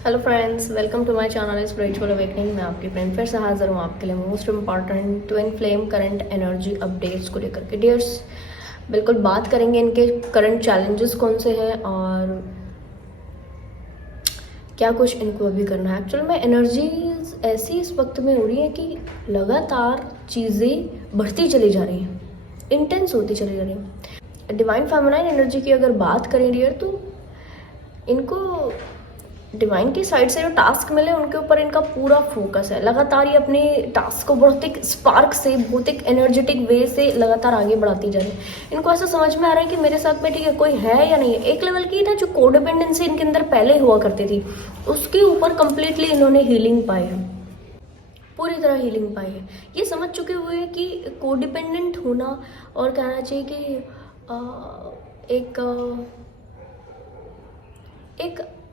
Hello friends, welcome to my channel spiritual awakening. मैं आपकी friend फिर से हाजिर हूँ आपके लिए most important twin flame current energy updates को लेकर के। डियर्स, बिल्कुल बात करेंगे इनके करंट चैलेंजेस कौन से हैं और क्या कुछ इनको अभी करना है। एक्चुअल में एनर्जीज ऐसी इस वक्त में हो रही है कि लगातार चीज़ें बढ़ती चली जा रही हैं, इंटेंस होती चली जा रही हैं। डिवाइन फेमिनाइन एनर्जी की अगर बात करें डियर, तो इनको डिवाइन की साइड से जो टास्क मिले उनके ऊपर इनका पूरा फोकस है। लगातार ये अपने टास्क को बहुत एक स्पार्क से, बहुत एक एनर्जेटिक वे से लगातार आगे बढ़ाती जा रही है। इनको ऐसा समझ में आ रहा है कि मेरे साथ में ठीक है कोई है या नहीं है। एक लेवल की ना जो कोडिपेंडेंसी इनके अंदर पहले हुआ करती थी, उसके ऊपर कंप्लीटली इन्होंने हीलिंग पाई है, पूरी तरह हीलिंग पाई है। ये समझ चुके हुए हैं कि कोडिपेंडेंट होना और कहना चाहिए कि एक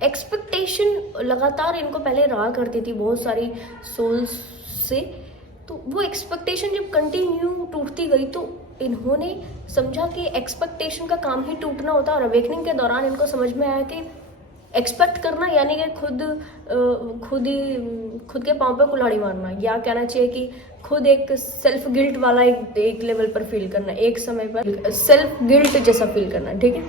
एक्सपेक्टेशन लगातार इनको पहले रहा करती थी बहुत सारी सोल्स से। तो वो एक्सपेक्टेशन जब कंटिन्यू टूटती गई तो इन्होंने समझा कि एक्सपेक्टेशन का काम ही टूटना होता है। और अवेकनिंग के दौरान इनको समझ में आया कि एक्सपेक्ट करना यानी कि खुद के पाँव पे कुल्हाड़ी मारना, या कहना चाहिए कि खुद एक सेल्फ गिल्ट वाला एक लेवल पर फील करना, एक समय पर सेल्फ गिल्ट जैसा फील करना। ठीक है,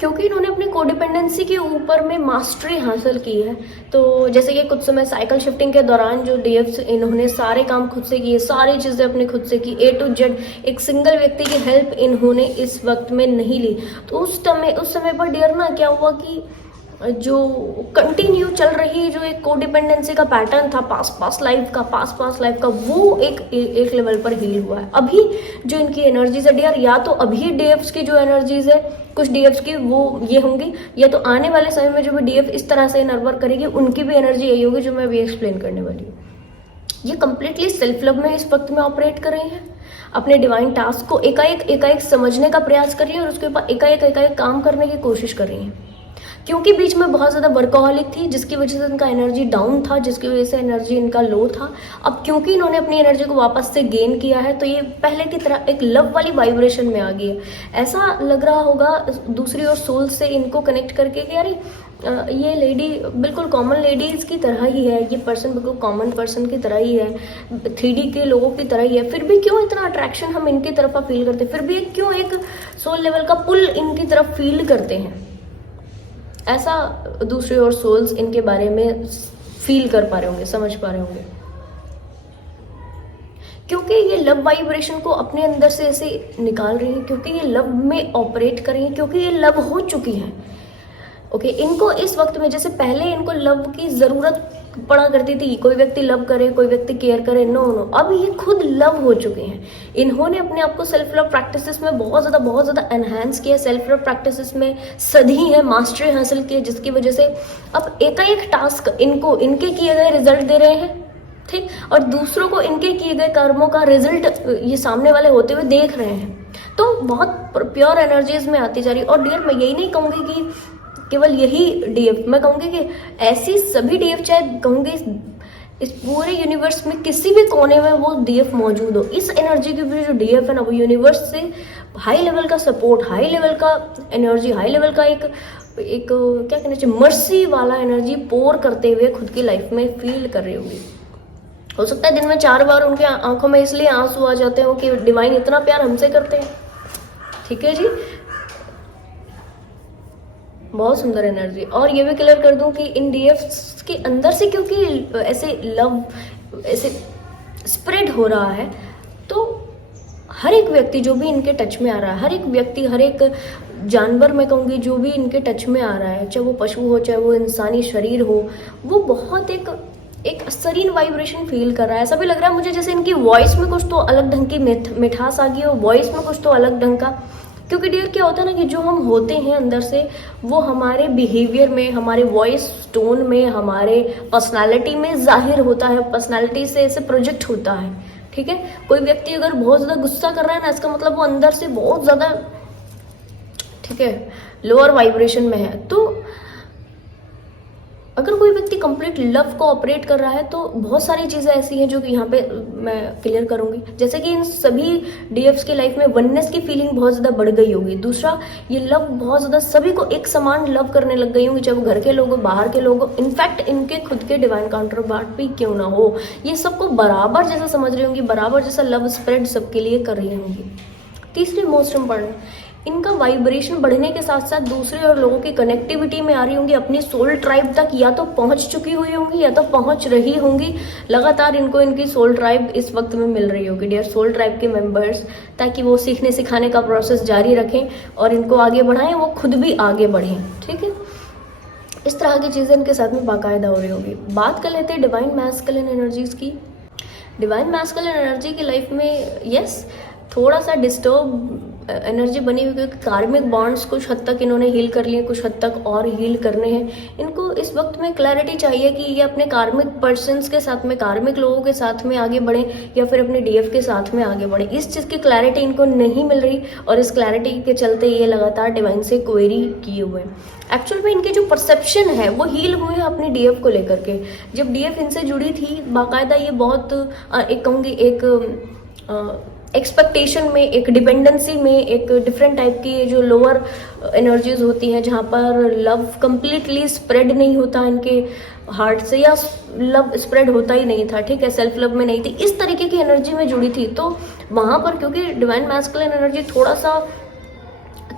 क्योंकि इन्होंने अपनी कोडिपेंडेंसी के ऊपर में मास्टरी हासिल की है। तो जैसे कि कुछ समय साइकिल शिफ्टिंग के दौरान जो डीएफ्स इन्होंने सारे काम खुद से किए, सारी चीज़ें अपने खुद से की, ए टू जेड। एक सिंगल व्यक्ति की हेल्प इन्होंने इस वक्त में नहीं ली। तो उस समय पर डियर ना क्या हुआ कि जो कंटिन्यू चल रही जो एक कोडिपेंडेंसी का पैटर्न था पास लाइफ का, वो एक लेवल पर हील हुआ है। अभी जो इनकी एनर्जीज है डियर, या तो अभी डीएफ्स की जो एनर्जीज है कुछ डीएफ्स की वो ये होंगी, या तो आने वाले समय में जो भी डीएफ इस तरह से इनवर्क करेगी उनकी भी एनर्जी यही होगी जो मैं अभी एक्सप्लेन करने वाली हूँ। ये कंप्लीटली सेल्फ लव में इस वक्त में ऑपरेट कर रही हैं। अपने डिवाइन टास्क को एकाएक समझने का प्रयास कर रही है और उसके ऊपर एकाएक काम करने की कोशिश कर रही है। क्योंकि बीच में बहुत ज़्यादा वर्कोहॉलिक थी, जिसकी वजह से इनका एनर्जी डाउन था, जिसकी वजह से एनर्जी इनका लो था। अब क्योंकि इन्होंने अपनी एनर्जी को वापस से गेन किया है तो ये पहले की तरह एक लव वाली वाइब्रेशन में आ गई है। ऐसा लग रहा होगा दूसरी ओर सोल से इनको कनेक्ट करके कि यार ये लेडी बिल्कुल कॉमन लेडीज की तरह ही है, ये पर्सन बिल्कुल कॉमन पर्सन की तरह ही है, 3D के लोगों की तरह ही है। फिर भी क्यों इतना अट्रैक्शन हम इनकी तरफ फील करते हैं, फिर भी क्यों एक सोल लेवल का पुल इनकी तरफ फील करते हैं। ऐसा दूसरी ओर सोल्स इनके बारे में फील कर पा रहे होंगे, समझ पा रहे होंगे, क्योंकि ये लव वाइब्रेशन को अपने अंदर से ऐसे निकाल रही है, क्योंकि ये लव में ऑपरेट कर रही है, क्योंकि ये लव हो चुकी है। ओके, इनको इस वक्त में, जैसे पहले इनको लव की जरूरत पड़ा करती थी, कोई व्यक्ति लव करे, कोई व्यक्ति केयर करे, नो, अब ये खुद लव हो चुके हैं। इन्होंने अपने आप को सेल्फ लव प्रैक्टिसेस में बहुत ज़्यादा एनहांस किया, सेल्फ लव प्रैक्टिसेस में सधी है, मास्टरी हासिल की है, जिसकी वजह से अब एकाएक टास्क इनको इनके किए गए रिजल्ट दे रहे हैं, ठीक, और दूसरों को इनके किए गए कर्मों का रिजल्ट ये सामने वाले होते हुए देख रहे हैं। तो बहुत प्योर एनर्जीज में आती जा रही है। और डियर, मैं यही नहीं कहूँगी कि केवल यही डीएफ, मैं कहूँगी कि ऐसी सभी डीएफ, चाहे कहूँगी इस पूरे यूनिवर्स में किसी भी कोने में वो डीएफ मौजूद हो, इस एनर्जी की भी जो डीएफ है ना, वो यूनिवर्स से हाई लेवल का सपोर्ट, हाई लेवल का एनर्जी, हाई लेवल का एक क्या कहना चाहिए, मर्सी वाला एनर्जी पोर करते हुए खुद की लाइफ में फील कर रही होगी। हो सकता है दिन में 4 बार उनके आंखों में इसलिए आंसू आ जाते हो कि डिवाइन इतना प्यार हमसे करते हैं। ठीक है जी, बहुत सुंदर एनर्जी। और ये भी क्लियर कर दूं कि इन डीएफ्स के अंदर से क्योंकि ऐसे लव ऐसे स्प्रेड हो रहा है, तो हर एक व्यक्ति जो भी इनके टच में आ रहा है, हर एक व्यक्ति, हर एक जानवर, मैं कहूँगी जो भी इनके टच में आ रहा है, चाहे वो पशु हो, चाहे वो इंसानी शरीर हो, वो बहुत एक सरीन वाइब्रेशन फील कर रहा है। ऐसा भी लग रहा है मुझे जैसे इनकी वॉइस में कुछ तो अलग ढंग की मिठास आ गई हो, वॉइस में कुछ तो अलग ढंग का। क्योंकि डियर क्या होता है ना कि जो हम होते हैं अंदर से, वो हमारे बिहेवियर में, हमारे वॉइस टोन में, हमारे पर्सनालिटी में जाहिर होता है, पर्सनालिटी से ऐसे प्रोजेक्ट होता है। ठीक है, कोई व्यक्ति अगर बहुत ज़्यादा गुस्सा कर रहा है ना, इसका मतलब वो अंदर से बहुत ज़्यादा, ठीक है, लोअर वाइब्रेशन में है। तो अगर कोई व्यक्ति कंप्लीट लव को ऑपरेट कर रहा है तो बहुत सारी चीज़ें ऐसी हैं जो कि यहाँ पे मैं क्लियर करूंगी। जैसे कि इन सभी डीएफ्स की लाइफ में वननेस की फीलिंग बहुत ज़्यादा बढ़ गई होगी। दूसरा, ये लव बहुत ज़्यादा सभी को एक समान लव करने लग गई होंगी, चाहे वो घर के लोग हो, बाहर के लोग हो, इनफैक्ट इनके खुद के डिवाइन काउंटर पार्ट भी क्यों ना हो, ये सबको बराबर जैसा समझ रही होंगी, बराबर जैसा लव स्प्रेड सबके लिए कर रही होंगी। तीसरी मोस्ट इम्पॉर्टेंट, इनका वाइब्रेशन बढ़ने के साथ साथ दूसरे और लोगों की कनेक्टिविटी में आ रही होंगी, अपनी सोल ट्राइब तक या तो पहुंच चुकी हुई होंगी या तो पहुंच रही होंगी। लगातार इनको इनकी सोल ट्राइब इस वक्त में मिल रही होगी, डियर सोल ट्राइब के मेंबर्स, ताकि वो सीखने सिखाने का प्रोसेस जारी रखें और इनको आगे बढ़ाएं, वो खुद भी आगे बढ़ें। ठीक है, इस तरह की चीज़ें इनके साथ में बाकायदा हो रही होगी। बात कर लेते हैं डिवाइन मैस्कुलिन एनर्जीज की। डिवाइन मैस्कुलिन एनर्जी की लाइफ में यस थोड़ा सा डिस्टर्ब एनर्जी बनी हुई, क्योंकि कार्मिक बॉन्ड्स कुछ हद तक इन्होंने हील कर लिए, कुछ हद तक और हील करने हैं। इनको इस वक्त में क्लैरिटी चाहिए कि ये अपने कार्मिक पर्सन्स के साथ में, कार्मिक लोगों के साथ में आगे बढ़े या फिर अपने डीएफ के साथ में आगे बढ़े। इस चीज़ की क्लैरिटी इनको नहीं मिल रही और इस क्लैरिटी के चलते ये लगातार डिवाइन से क्वेरी किए हुए हैं। एक्चुअल में इनके जो परसेप्शन है वो हील हुए हैं अपनी डीएफ को लेकर के। जब डीएफ इनसे जुड़ी थी बाकायदा ये बहुत एक कहूँगी एक एक्सपेक्टेशन में, एक डिपेंडेंसी में, एक डिफरेंट टाइप की जो लोअर एनर्जीज होती हैं जहाँ पर लव कंप्लीटली स्प्रेड नहीं होता इनके हार्ट से, या लव स्प्रेड होता ही नहीं था। ठीक है, सेल्फ लव में नहीं थी, इस तरीके की एनर्जी में जुड़ी थी। तो वहाँ पर क्योंकि डिवाइन मैस्कुलिन एनर्जी थोड़ा सा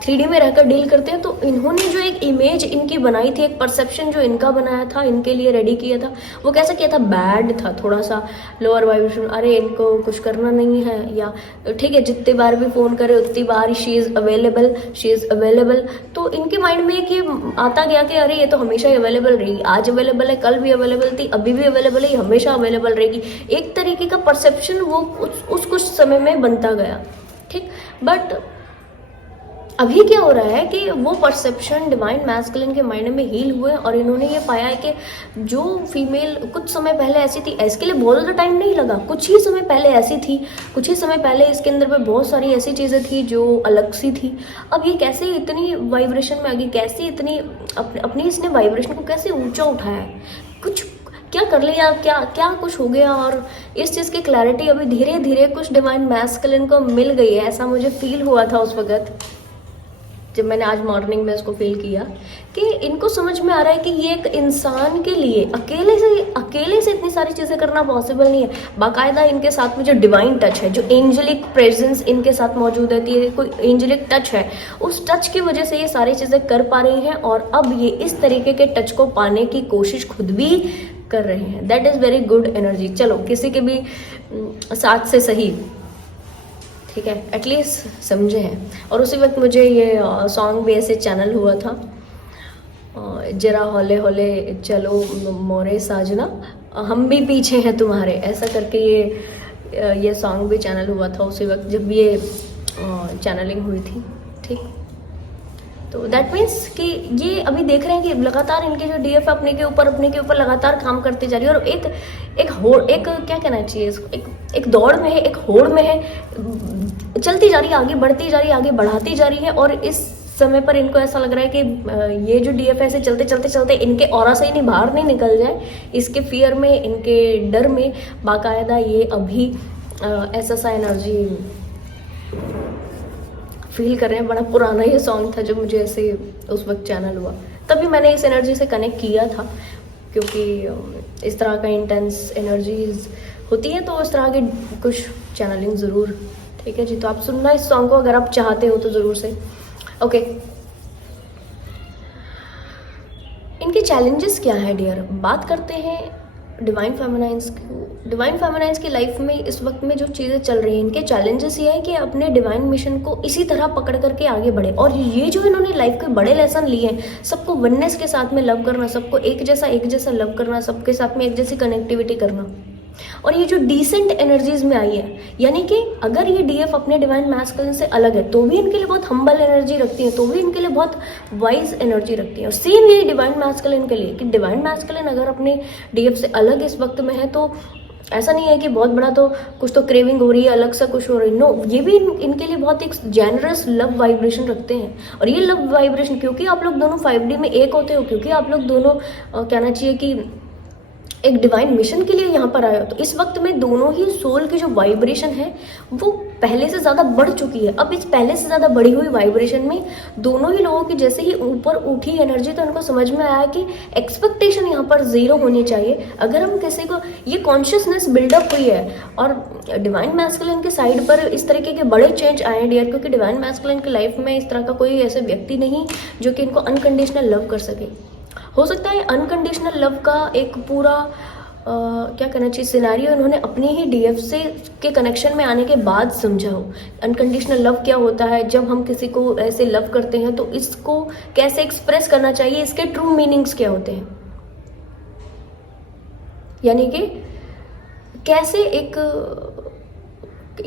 3D में रहकर डील करते हैं, तो इन्होंने जो एक इमेज इनकी बनाई थी, एक परसेप्शन जो इनका बनाया था, इनके लिए रेडी किया था, वो कैसा किया था, बैड था, थोड़ा सा लोअर वाइब्रेशन। अरे इनको कुछ करना नहीं है, या ठीक है जितनी बार भी फ़ोन करे उतनी बार she is available, she is available. तो इनके माइंड में एक ये आता गया कि अरे ये तो हमेशा ही अवेलेबल रहेगी, आज अवेलेबल है, कल भी अवेलेबल थी, अभी भी अवेलेबल है, हमेशा अवेलेबल रहेगी। एक तरीके का परसेप्शन वो उस कुछ समय में बनता गया। ठीक, बट अभी क्या हो रहा है कि वो परसेप्शन डिवाइन मैस्कुलिन के माइंड में हील हुए और इन्होंने ये पाया है कि जो फीमेल कुछ समय पहले ऐसी थी, इसके लिए बहुत ज़्यादा टाइम नहीं लगा, कुछ ही समय पहले ऐसी थी, कुछ ही समय पहले इसके अंदर में बहुत सारी ऐसी चीज़ें थी जो अलग सी थी। अब ये कैसे इतनी वाइब्रेशन में आ गई, कैसे इतनी अपनी इसने वाइब्रेशन को कैसे ऊंचा उठाया है, कुछ क्या कर लिया, क्या क्या कुछ हो गया। और इस चीज़ की क्लैरिटी अभी धीरे धीरे कुछ डिवाइन मैस्कुलिन को मिल गई है, ऐसा मुझे फील हुआ था उस वक्त जब मैंने आज मॉर्निंग में इसको फील किया कि इनको समझ में आ रहा है कि ये एक इंसान के लिए अकेले से इतनी सारी चीज़ें करना पॉसिबल नहीं है। बाकायदा इनके साथ में जो डिवाइन टच है, जो एंजेलिक प्रेजेंस इनके साथ मौजूद रहती है, कोई एंजेलिक टच है, उस टच की वजह से ये सारी चीज़ें कर पा रही हैं और अब ये इस तरीके के टच को पाने की कोशिश खुद भी कर रहे हैं। That is very good energy. चलो किसी के भी साथ से सही, ठीक है, एटलीस्ट समझे हैं। और उसी वक्त मुझे ये सॉन्ग भी ऐसे चैनल हुआ था, जरा हौले हौले चलो मोरे साजना, हम भी पीछे हैं तुम्हारे, ऐसा करके ये सॉन्ग भी चैनल हुआ था उसी वक्त जब ये चैनलिंग हुई थी। ठीक, तो दैट मीन्स कि ये अभी देख रहे हैं कि लगातार इनके जो डीएफ अपने के ऊपर लगातार काम करते जा रही है और एक क्या कहना चाहिए इसको, एक दौड़ में है, एक होड़ में है, चलती जा रही है, आगे बढ़ती जा रही है, आगे बढ़ाती जा रही है। और इस समय पर इनको ऐसा लग रहा है कि ये जो डीएफ ऐसे चलते इनके ऑरा से ही बाहर नहीं निकल जाए, इसके फियर में, इनके डर में बाकायदा ये अभी ऐसा सा एनर्जी फील कर रहे हैं। बड़ा पुराना ये सॉन्ग था जो मुझे ऐसे उस वक्त चैनल हुआ, तभी मैंने इस एनर्जी से कनेक्ट किया था, क्योंकि इस तरह का इंटेंस एनर्जीज होती है तो इस तरह की कुछ चैनलिंग ज़रूर। ठीक है जी, तो आप सुनना इस सॉन्ग को अगर आप चाहते हो तो ज़रूर से। ओके, इनके चैलेंजेस क्या है डियर, बात करते हैं डिवाइन फेमिनाइंस की लाइफ में इस वक्त में जो चीज़ें चल रही हैं, इनके चैलेंजेस ये है कि अपने डिवाइन मिशन को इसी तरह पकड़ करके आगे बढ़े। और ये जो इन्होंने लाइफ के बड़े लेसन लिए हैं, सबको वननेस के साथ में लव करना, सबको एक जैसा लव करना, सबके साथ में एक जैसी कनेक्टिविटी करना, और ये जो डिसेंट एनर्जीज में आई है, यानी कि अगर ये डीएफ अपने डिवाइन मैस्कुलिन से अलग है तो भी इनके लिए बहुत हम्बल एनर्जी रखती है, तो भी इनके लिए बहुत वाइज एनर्जी रखती है। और सेम ये डिवाइन मैस्कुलिन के लिए कि डिवाइन मैस्कुलिन अगर अपने डीएफ से अलग इस वक्त में है तो ऐसा नहीं है कि बहुत बड़ा तो कुछ तो क्रेविंग हो रही है, अलग सा कुछ हो रही है, नो, ये भी इनके लिए बहुत एक जेनरस लव वाइब्रेशन रखते हैं। और ये लव वाइब्रेशन क्योंकि आप लोग दोनों 5D में एक होते हो, क्योंकि आप लोग दोनों कहना चाहिए कि एक डिवाइन मिशन के लिए यहाँ पर आए हो, तो इस वक्त में दोनों ही सोल की जो वाइब्रेशन है वो पहले से ज़्यादा बढ़ चुकी है। अब इस पहले से ज़्यादा बढ़ी हुई वाइब्रेशन में दोनों ही लोगों की जैसे ही ऊपर उठी एनर्जी, तो उनको समझ में आया कि एक्सपेक्टेशन यहाँ पर ज़ीरो होनी चाहिए। अगर हम किसी को ये कॉन्शियसनेस बिल्डअप हुई है, और डिवाइन मैस्कुलिन के साइड पर इस तरीके के बड़े चेंज आए हैं डियर, क्योंकि डिवाइन मैस्कुलिन की लाइफ में इस तरह का कोई ऐसे व्यक्ति नहीं जो कि इनको अनकंडीशनल लव कर सके। हो सकता है अनकंडीशनल लव का एक पूरा क्या कहना चाहिए सिनेरियो इन्होंने अपनी ही डीएफ से के कनेक्शन में आने के बाद समझा हो। अनकंडीशनल लव क्या होता है, जब हम किसी को ऐसे लव करते हैं तो इसको कैसे एक्सप्रेस करना चाहिए, इसके ट्रू मीनिंग्स क्या होते हैं, यानी कि कैसे एक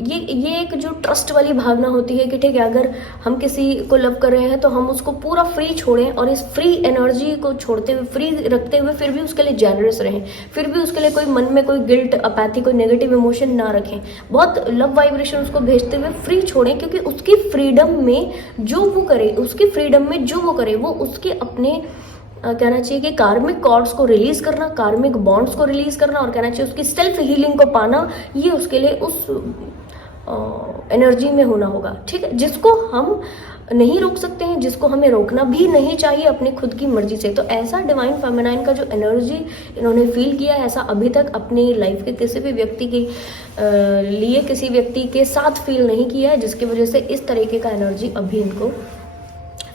ये एक जो ट्रस्ट वाली भावना होती है कि ठीक है, अगर हम किसी को लव कर रहे हैं तो हम उसको पूरा फ्री छोड़ें, और इस फ्री एनर्जी को छोड़ते हुए, फ्री रखते हुए, फिर भी उसके लिए जेनरस रहें, फिर भी उसके लिए कोई मन में कोई गिल्ट, अपैथी, कोई नेगेटिव इमोशन ना रखें, बहुत लव वाइब्रेशन उसको भेजते हुए फ्री छोड़ें, क्योंकि उसकी फ्रीडम में जो वो करे, उसकी फ्रीडम में जो वो करे, वो उसके अपने कहना चाहिए कि कार्मिक कॉर्ड्स को रिलीज करना, कार्मिक बॉन्ड्स को रिलीज करना, और कहना चाहिए उसकी सेल्फ हीलिंग को पाना, ये उसके लिए उस एनर्जी में होना होगा। ठीक है, जिसको हम नहीं रोक सकते हैं, जिसको हमें रोकना भी नहीं चाहिए अपनी खुद की मर्जी से। तो ऐसा डिवाइन फेमिनाइन का जो एनर्जी इन्होंने फील किया है, ऐसा अभी तक अपनी लाइफ के किसी भी व्यक्ति के लिए, किसी व्यक्ति के साथ फील नहीं किया है, जिसकी वजह से इस तरीके का एनर्जी अभी इनको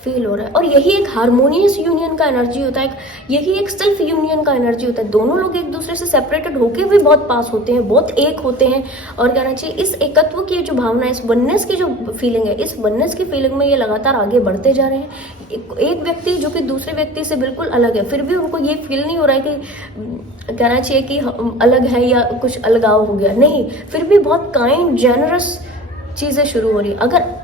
फील हो रहा है। और यही एक हारमोनियस यूनियन का एनर्जी होता है, यही एक सेल्फ यूनियन का एनर्जी होता है। दोनों लोग एक दूसरे से सेपरेटेड होके भी बहुत पास होते हैं, बहुत एक होते हैं, और कहना चाहिए इस एकत्व की जो भावना है, इस वननेस की जो फीलिंग है, इस वननेस की फीलिंग में ये लगातार आगे बढ़ते जा रहे हैं। एक व्यक्ति जो कि दूसरे व्यक्ति से बिल्कुल अलग है, फिर भी उनको ये फील नहीं हो रहा है कि कहना चाहिए कि अलग है या कुछ अलगाव हो गया, नहीं, फिर भी बहुत काइंड जेनरस चीज़ें शुरू हो रही है।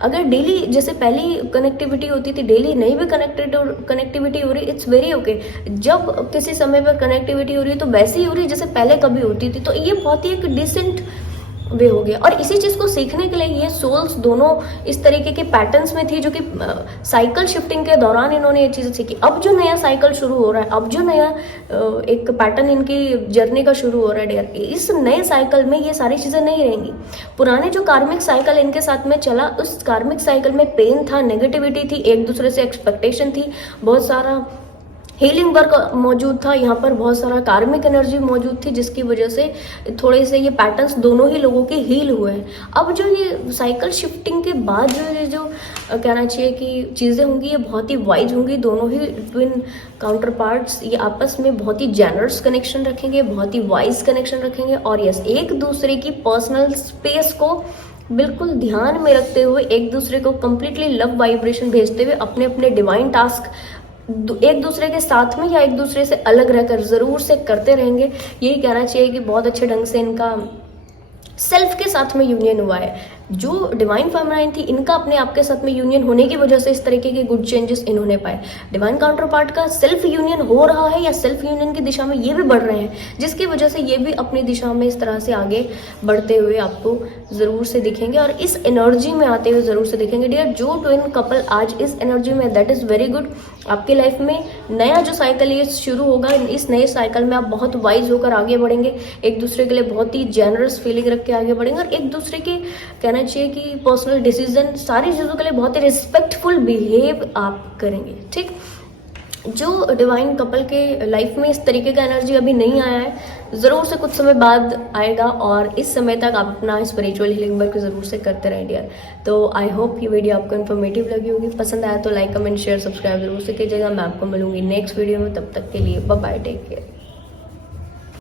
अगर डेली जैसे पहली कनेक्टिविटी होती थी, डेली नहीं भी कनेक्टिविटी हो रही, इट्स वेरी ओके। जब किसी समय पर कनेक्टिविटी हो रही है तो वैसे ही हो रही है जैसे पहले कभी होती थी, तो ये बहुत ही एक डिसेंट वे हो गया। और इसी चीज़ को सीखने के लिए ये सोल्स दोनों इस तरीके के पैटर्न्स में थी, जो कि साइकिल शिफ्टिंग के दौरान इन्होंने ये चीज़ें सीखी। अब जो नया साइकिल शुरू हो रहा है, अब जो नया एक पैटर्न इनकी जर्नी का शुरू हो रहा है डियर, इस नए साइकिल में ये सारी चीज़ें नहीं रहेंगी। पुराने जो कार्मिक साइकिल इनके साथ में चला, उस कार्मिक साइकिल में पेन था, नेगेटिविटी थी, एक दूसरे से एक्सपेक्टेशन थी, बहुत सारा हीलिंग वर्क मौजूद था, यहाँ पर बहुत सारा कार्मिक एनर्जी मौजूद थी, जिसकी वजह से थोड़े से ये पैटर्न्स दोनों ही लोगों के हील हुए हैं। अब जो ये साइकिल शिफ्टिंग के बाद जो कहना चाहिए कि चीज़ें होंगी, ये बहुत ही वाइज होंगी। दोनों ही ट्विन काउंटर पार्ट्स ये आपस में बहुत ही जेनरस कनेक्शन रखेंगे, बहुत ही वाइज कनेक्शन रखेंगे, और यस, एक दूसरे की पर्सनल स्पेस को बिल्कुल ध्यान में रखते हुए, एक दूसरे को कंप्लीटली लव वाइब्रेशन भेजते हुए अपने अपने डिवाइन टास्क एक दूसरे के साथ में या एक दूसरे से अलग रहकर जरूर से करते रहेंगे। यही कहना चाहिए कि बहुत अच्छे ढंग से इनका सेल्फ के साथ में यूनियन हुआ है। जो डिवाइन फेमिनाइन थी, इनका अपने आप के साथ में यूनियन होने की वजह से इस तरीके के गुड चेंजेस इन्होंने पाए। डिवाइन काउंटर पार्ट का सेल्फ यूनियन हो रहा है या सेल्फ यूनियन की दिशा में ये भी बढ़ रहे हैं, जिसकी वजह से ये भी अपनी दिशा में इस तरह से आगे बढ़ते हुए आपको ज़रूर से दिखेंगे, और इस एनर्जी में आते हुए ज़रूर से दिखेंगे डियर। जो ट्विन कपल आज इस एनर्जी में, दैट इज़ वेरी गुड। आपकी लाइफ में नया जो साइकिल ये शुरू होगा, इस नए साइकिल में आप बहुत वाइज होकर आगे बढ़ेंगे, एक दूसरे के लिए बहुत ही जेनरस फीलिंग रख के आगे बढ़ेंगे, और एक दूसरे के कहना चाहिए कि पर्सनल डिसीजन, सारी चीज़ों के लिए बहुत ही रिस्पेक्टफुल बिहेव आप करेंगे। ठीक, जो डिवाइन कपल के लाइफ में इस तरीके का एनर्जी अभी नहीं आया है, ज़रूर से कुछ समय बाद आएगा, और इस समय तक आप अपना स्पिरिचुअल हीलिंग वर्क ज़रूर से करते रहें डियर। तो आई होप ये वीडियो आपको इन्फॉर्मेटिव लगी होगी। पसंद आया तो लाइक, कमेंट, शेयर, सब्सक्राइब जरूर से कीजिएगा। मैं आपको मिलूंगी नेक्स्ट वीडियो में, तब तक के लिए बाय बाय, टेक केयर।